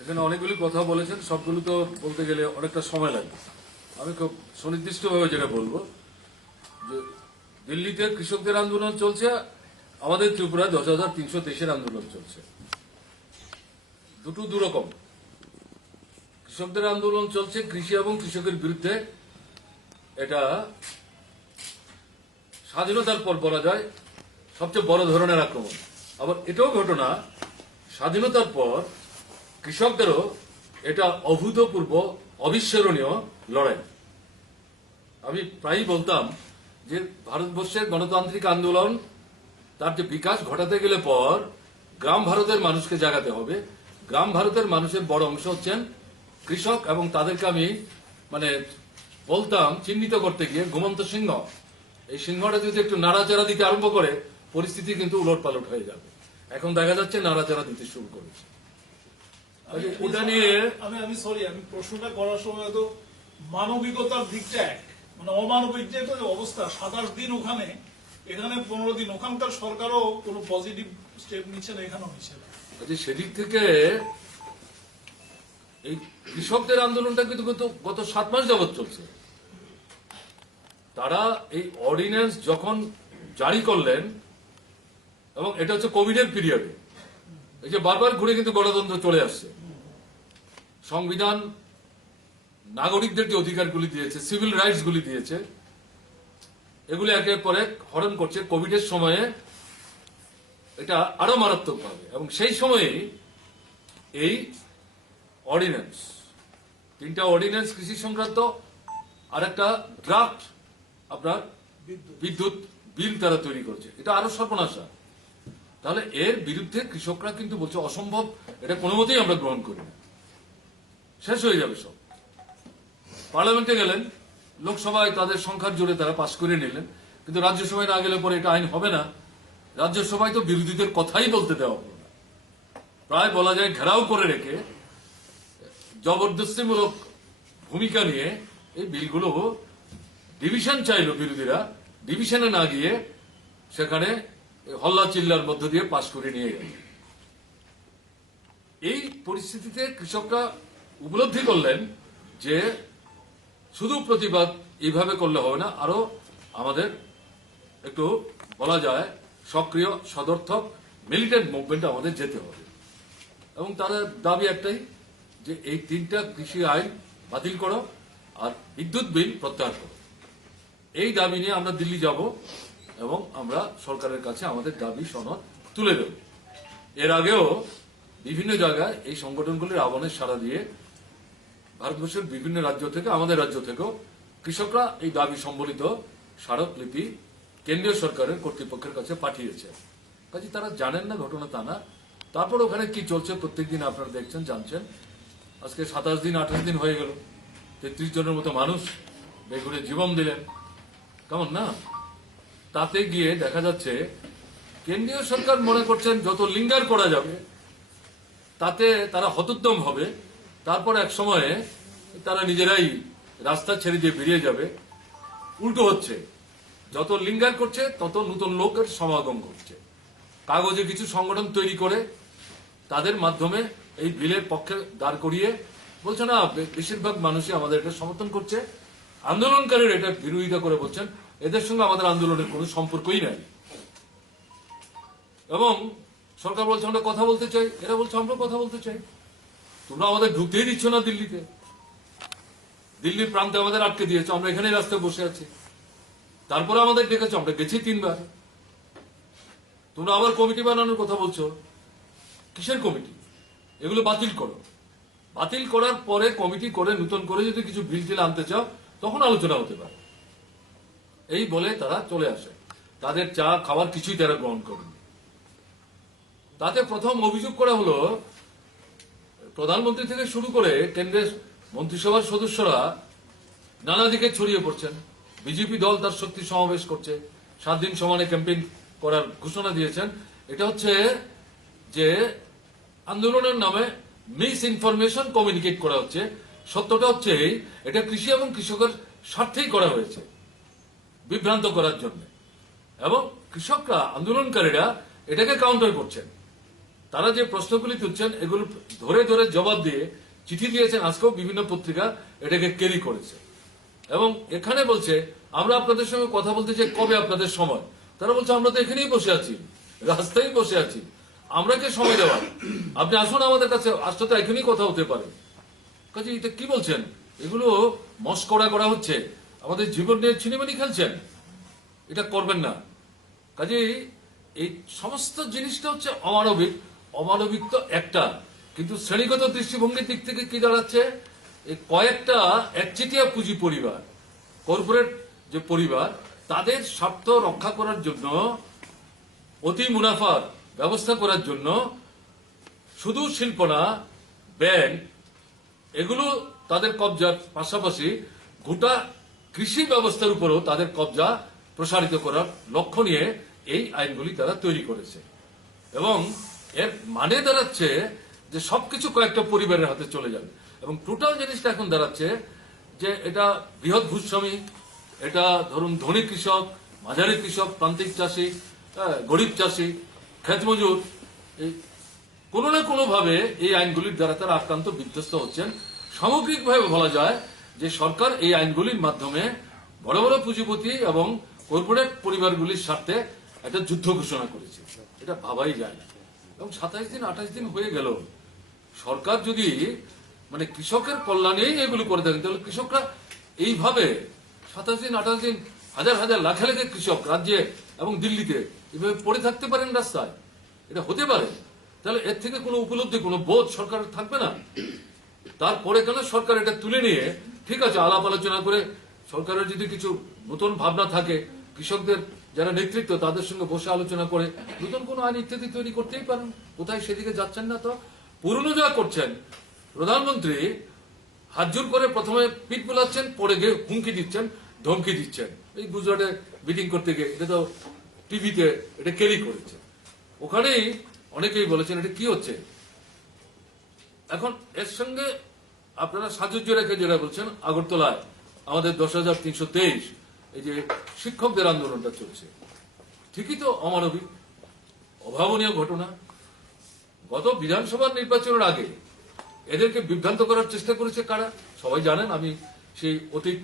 এখানে অনেকগুলি কথা বলেছেন, সবগুলো তো বলতে গেলে অনেকটা সময় লাগবে। আমি খুব সুনির্দিষ্টভাবে যেটা বলব, যে দিল্লিতে কৃষকদের আন্দোলন চলছে, আমাদের ত্রিপুরায় দশ হাজার তিনশো তেইশের আন্দোলন চলছে। দুটো দুরকম। কৃষকদের আন্দোলন চলছে কৃষি এবং কৃষকের বিরুদ্ধে। এটা স্বাধীনতার পর বলা যায়, সবচেয়ে বড় ধরনের আক্রমণ। আবার এটাও ঘটনা, স্বাধীনতার পর কৃষকদেরও এটা অভূতপূর্ব, অবিস্মরণীয় লড়াই। আমি প্রায়ই বলতাম যে ভারতবর্ষের গণতান্ত্রিক আন্দোলন, তার যে বিকাশ ঘটাতে গেলে পর গ্রাম ভারতের মানুষকে জাগাতে হবে। গ্রাম ভারতের মানুষের বড় অংশ হচ্ছেন কৃষক এবং তাদেরকে আমি মানে বলতাম চিহ্নিত করতে গিয়ে ঘুমন্ত সিংহ। এই সিংহটা যদি একটু নাড়াচাড়া দিতে আরম্ভ করে, পরিস্থিতি কিন্তু উলট পালট হয়ে যাবে। এখন দেখা যাচ্ছে নাড়াচাড়া দিতে শুরু করেছে। ওটা নিয়ে আমি আমি সরি আমি প্রশ্নটা করার সময় তো মানবিকতার দিকটা এক। মানে অমানবিক যে অবস্থা সাতাশ দিন ওখানে এখানে পনেরো দিন। ওখানকার সরকারও কোনো পজিটিভ স্টেপ নিচ্ছে না এখানেও নিচ্ছে না। কাজে সেদিক থেকে এই কৃষকদের আন্দোলনটা কিন্তু গত গত সাত মাস যাবৎ চলছে। তারা এই অর্ডিন্যান্স যখন জারি করলেন এবং এটা হচ্ছে কোভিডের পিরিয়ডে এই যে বারবার ঘুরে কিন্তু গণতন্ত্র চলে আসছে। সংবিধান নাগরিকদের যে অধিকারগুলি দিয়েছে সিভিল রাইটস গুলি দিয়েছে। এগুলি একের পর এক হরণ করছে। কোভিডের সময়ে এটা আরও মারাত্মক ভাবে। এবং সেই সময়ে এই অর্ডিন্যান্স তিনটা অর্ডিন্যান্স কৃষি সংক্রান্ত আর একটা ড্রাফট আপনার বিদ্যুৎ। বিল তারা তৈরি করছে। এটা আরও সর্বনাশা। তাহলে এর বিরুদ্ধে কৃষকরা কিন্তু বলছে অসম্ভব, এটা কোনো মতেই আমরা গ্রহণ করি না। শেষ হয়ে যাবে সব। পার্লামেন্টে গেলেন, লোকসভায় তাদের সংখ্যার জোরে তারা পাশ করে নিলেন, কিন্তু রাজ্যসভায় না গেলে পরে এটা আইন হবে না। রাজ্যসভায় তো বিরোধীদের কথাই বলতে দেওয়া হলো না। প্রায় বলা যায় ঘেরাও করে রেখে জবরদস্তিমূলক ভূমিকা নিয়ে এই বিলগুলো ডিভিশন চাইল বিরোধীরা। ডিভিশনে না গিয়ে সেখানে হল্লা চিল্লার মধ্য দিয়ে পাশ করে নিয়ে গেল। এই পরিস্থিতিতে কৃষকরা উপলব্ধি করলেন যে শুধু প্রতিবাদ এইভাবে করলে হবে না, আরও আমাদের একটু বলা যায় সক্রিয়, সদর্থক মিলিটেন্ট মুভমেন্ট আমাদের যেতে হবে। এবং তাদের দাবি একটাই যে এই তিনটা কৃষি আইন বাতিল করো আর বিদ্যুৎ বিল প্রত্যাহার করো। এই দাবি নিয়ে আমরা দিল্লি যাব। এবং আমরা সরকারের কাছে আমাদের দাবি, সনদ তুলে দেব। এর আগেও বিভিন্ন জায়গায় এই সংগঠনগুলির আহ্বানের সাড়া দিয়ে ভারতবর্ষের বিভিন্ন রাজ্য থেকে, আমাদের রাজ্য থেকেও কৃষকরা এই দাবি সম্বলিত স্মারকলিপি কেন্দ্রীয় সরকারের কর্তৃপক্ষের কাছে পাঠিয়েছে। কাজে তারা জানেন না, ঘটনা তা না। তারপর ওখানে কি চলছে প্রত্যেকদিন আপনারা দেখছেন, জানছেন। আজকে সাতাশ দিন, আঠাশ দিন হয়ে গেল। তেত্রিশ জনের মতো মানুষ বেঘুরে জীবন দিলেন। কেমন না? তাতে গিয়ে দেখা যাচ্ছে, কেন্দ্রীয় সরকার মনে করছেন যত লিঙ্গার করা যাবে, তাতে তারা হতোদ্যম হবে। তারপর এক সময়ে তারা নিজেরাই রাস্তা ছেড়ে দিয়ে বেরিয়ে যাবে। উল্টো হচ্ছে, যত লিঙ্গার করছে, তত নতুন লোকের সমাগম করছে কাগজে কিছু সংগঠন তৈরি করে তাদের মাধ্যমে এই বিলের পক্ষে দাঁড় করিয়ে বলছে, না বেশিরভাগ মানুষই আমাদের এটা সমর্থন করছে। আন্দোলনকারীরা এটা বিরোধিতা করে বলছেন। এদের সঙ্গে আমাদের আন্দোলনের কোনো সম্পর্কই নাই। এবং সরকার বলছে, আমরা কথা বলতে চাই, এরা বলছে, আমরা কথা বলতে চাই। তোমরা আমাদের ঢুকতেই দিচ্ছ না দিল্লিতে। দিল্লির প্রান্তে আমাদের আটকে দিয়েছ, আমরা এখানে রাস্তায় বসে আছি। তারপরে আমাদের ডেকেছো, আমরা গেছি তিনবার। তোমরা আবার কমিটি বানানোর কথা বলছো? কিসের কমিটি? এগুলো বাতিল করো। বাতিল করার পরে কমিটি করে, নতুন করে যদি কিছু বিল টিল আনতে চাও, তখন আলোচনা হতে পারে। এই বলে তারা চলে আসে। তাদের চা খাবার কিছুই তারা গ্রহণ করেনি। তাতে প্রথম অভিযোগ করা হলো, প্রধানমন্ত্রী থেকে শুরু করে কেন্দ্রের মন্ত্রিসভার সদস্যরা নানা দিকে ছড়িয়ে পড়ছেন। বিজেপি দল তার শক্তি সমাবেশ করছে। সাত দিন সমানে ক্যাম্পেইন করার ঘোষণা দিয়েছেন। এটা হচ্ছে যে আন্দোলনের নামে মিস ইনফরমেশন কমিউনিকেট করা হচ্ছে। সত্যটা হচ্ছে এটা কৃষি এবং কৃষকের স্বার্থেই করা হয়েছে। বিভ্রান্ত করার জন্য। এবং কৃষকরা, আন্দোলনকারীরা এটাকে কাউন্টার করছেন। তারা যে প্রশ্নগুলি তুলছেন, এগুলো ধরে ধরে জবাব দিয়ে চিঠি দিয়েছেন আজকেও বিভিন্ন পত্রিকা এটাকে ক্যারি করেছে। এবং এখানে বলছে, আমরা আপনাদের সঙ্গে কথা বলতে চাই কবে আপনাদের সময়? তারা বলছে, আমরা তো এখানেই বসে আছি, রাস্তায় বসে আছি। আমরা কে সময় দেওয়া? আপনি আসুন আমাদের কাছে আসতে তো এখনই কথা হতে পারে। কাজে এটা কি বলছেন? এগুলো মস্করা করা হচ্ছে। আমাদের জীবন নিয়ে ছিনিমানি খেলছেন। এটা করবেন না। কাজে এই সমস্ত জিনিসটা হচ্ছে অমানবিক। অমানবিক তো একটা, কিন্তু শ্রেণীগত দৃষ্টিভঙ্গির দিক থেকে কি দাঁড়াচ্ছে? এই কয়েকটা একচেটিয়া পুঁজি পরিবার কর্পোরেট যে পরিবার, তাদের স্বার্থ রক্ষা করার জন্য, অতি মুনাফার ব্যবস্থা করার জন্য শুধু শিল্প না, ব্যাংক, এগুলো তাদের কবজার পাশাপাশি গোটা কৃষি ব্যবস্থার উপরও তাদের কবজা প্রসারিত করার লক্ষ্য নিয়ে এই আইনগুলি তারা তৈরি করেছে। এবং এর মানে দাঁড়াচ্ছে যে সবকিছু কয়েকটা পরিবারের হাতে চলে যাবে। এবং টোটাল জিনিসটা এখন দাঁড়াচ্ছে যে এটা বৃহৎ ভূস্বামী, এটা ধরুন ধনী কৃষক, মাঝারি কৃষক, প্রান্তিক চাষি গরিব চাষি, ক্ষেত মজুর, এই কোনো না কোনোভাবে এই আইনগুলির দ্বারা তারা আক্রান্ত বিধ্বস্ত হচ্ছেন। সামগ্রিকভাবে বলা যায় যে সরকার এই আইনগুলির মাধ্যমে বড় বড় পুঁজিপতি এবং কর্পোরেট পরিবারগুলির স্বার্থে একটা যুদ্ধ ঘোষণা করেছে। এটা ভাবাই যায় না। এবং সাতাইশ দিন আঠাশ দিন হয়ে গেল। সরকার যদি মানে কৃষকের কল্যাণেই এগুলো করে থাকেন তাহলে কৃষকরা এইভাবে সাতাশ দিন আঠাশ দিন হাজার হাজার লাখে লাখে কৃষক রাজ্যে এবং দিল্লিতে এভাবে পড়ে থাকতে পারেন রাস্তায়? এটা হতে পারে। তাহলে এর থেকে কোনো উপলব্ধি, কোনো বোধ সরকার থাকবে না। তারপরে কেন সরকার এটা তুলে নিয়ে ঠিক আছে, আলাপ আলোচনা করে সরকারের যদি কিছু নতুন ভাবনা থাকে, কৃষকদের যারা নেতৃত্ব তাদের সঙ্গে বসে আলোচনা করে নতুন কোনো আইন ইত্যাদি তৈরি করতেই পারেন। কোথায় সেদিকে যাচ্ছেন না তো? পুরনো যা করছেন, প্রধানমন্ত্রী হাত জোর করে প্রথমে পিঠ বোলাচ্ছেন, পরে গিয়ে হুমকি দিচ্ছেন, ধমকি দিচ্ছেন। এই গুজরাটে মিটিং করতে গিয়ে, এটা তো টিভিতে এটা ক্যারি করেছে। ওখানেই অনেকেই বলেছেন, এটা কি হচ্ছে? এখন এর সঙ্গে আপনারা সাজুজ্য রেখে যেটা বলছেন, আগরতলায় আমাদের দশ হাজার তিনশো তেইশ, এই যে শিক্ষকদের আন্দোলনটা চলছে। ঠিকই তো অমানবিক, অভাবনীয় ঘটনা। গত বিধানসভা নির্বাচনের আগে এদেরকে বিভ্রান্ত করার চেষ্টা করেছে কারা? সবাই জানেন, আমি সেই অতীত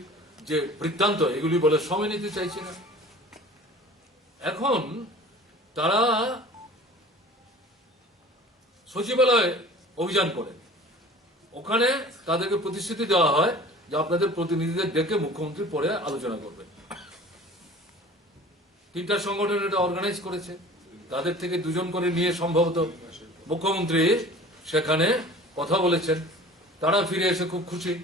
যে বৃত্তান্ত, এগুলি বলে সময় নিতে চাইছি না। এখন তারা সচিবালয়ে অভিযান করেন। ওখানে তাদেরকে প্রতিশ্রুতি দেওয়া হয় যে আপনাদের প্রতিনিধিদের ডেকে মুখ্যমন্ত্রী পরে আলোচনা করবেন। তিনটা সংগঠন এটা অর্গানাইজ করেছে। তাদের থেকে দুজন করে নিয়ে সম্ভবত মুখ্যমন্ত্রী সেখানে কথা বলেছেন। তারা ফিরে এসে খুব খুশি।